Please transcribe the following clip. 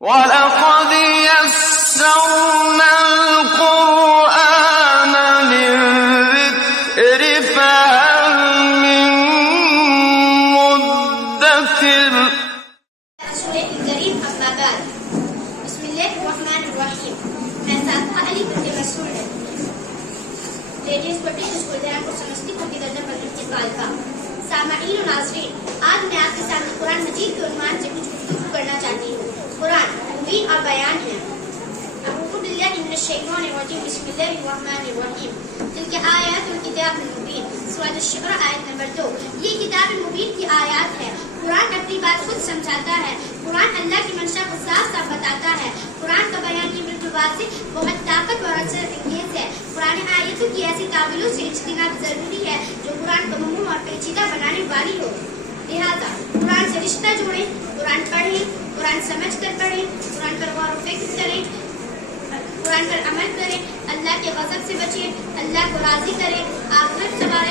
وَلَقَدْ يَسَّرْنَا الْقُرْآنَ لِلذِّكْرِ فَهَلْ مِن مُّدَّكِرٍ. سورہ کریم اما بعد بسم اللہ الرحمن الرحیم. میں ساتھا علی بنت رسول لیڈیز پبلک اسکول دیرانپور سمستی پور کی درجہ پندرہ کی طالبہ. سامعین و ناظرین، آج میں آپ کے سامنے قرآن مجید کے عنوان سے کچھ گفتگو کرنا چاہتی ہوں. قرآن مبین اور بیان ہے. اعوذ باللہ من الشیطان الرجیم. بسم اللہ الرحمن الرحیم. تلک آیات الکتاب المبین. سورۃ الشعراء آیت نمبر 2. یہ کتاب مبین کی آیات ہے. قرآن اپنی بات خود سمجھاتا ہے. قرآن اللہ کی منشا کو صاف صاف بتاتا ہے. قرآن کا بیان یہ بالکل واضح، بہت طاقت اور اثر انگیز ہے. قرآن آیتوں کی ایسی تعویلوں سے اجتناب ضروری ہے جو قرآن کو مفہوم اور پیچیدہ بنانے والی ہو. لہذا قرآن سے رشتہ جوڑیں، قرآن پڑھیں، قرآن سمجھ کر پڑھیں، قرآن پر غور و فکر کریں، قرآن پر عمل کریں، اللہ کے غضب سے بچیں، اللہ کو راضی کریں، آخرت سوار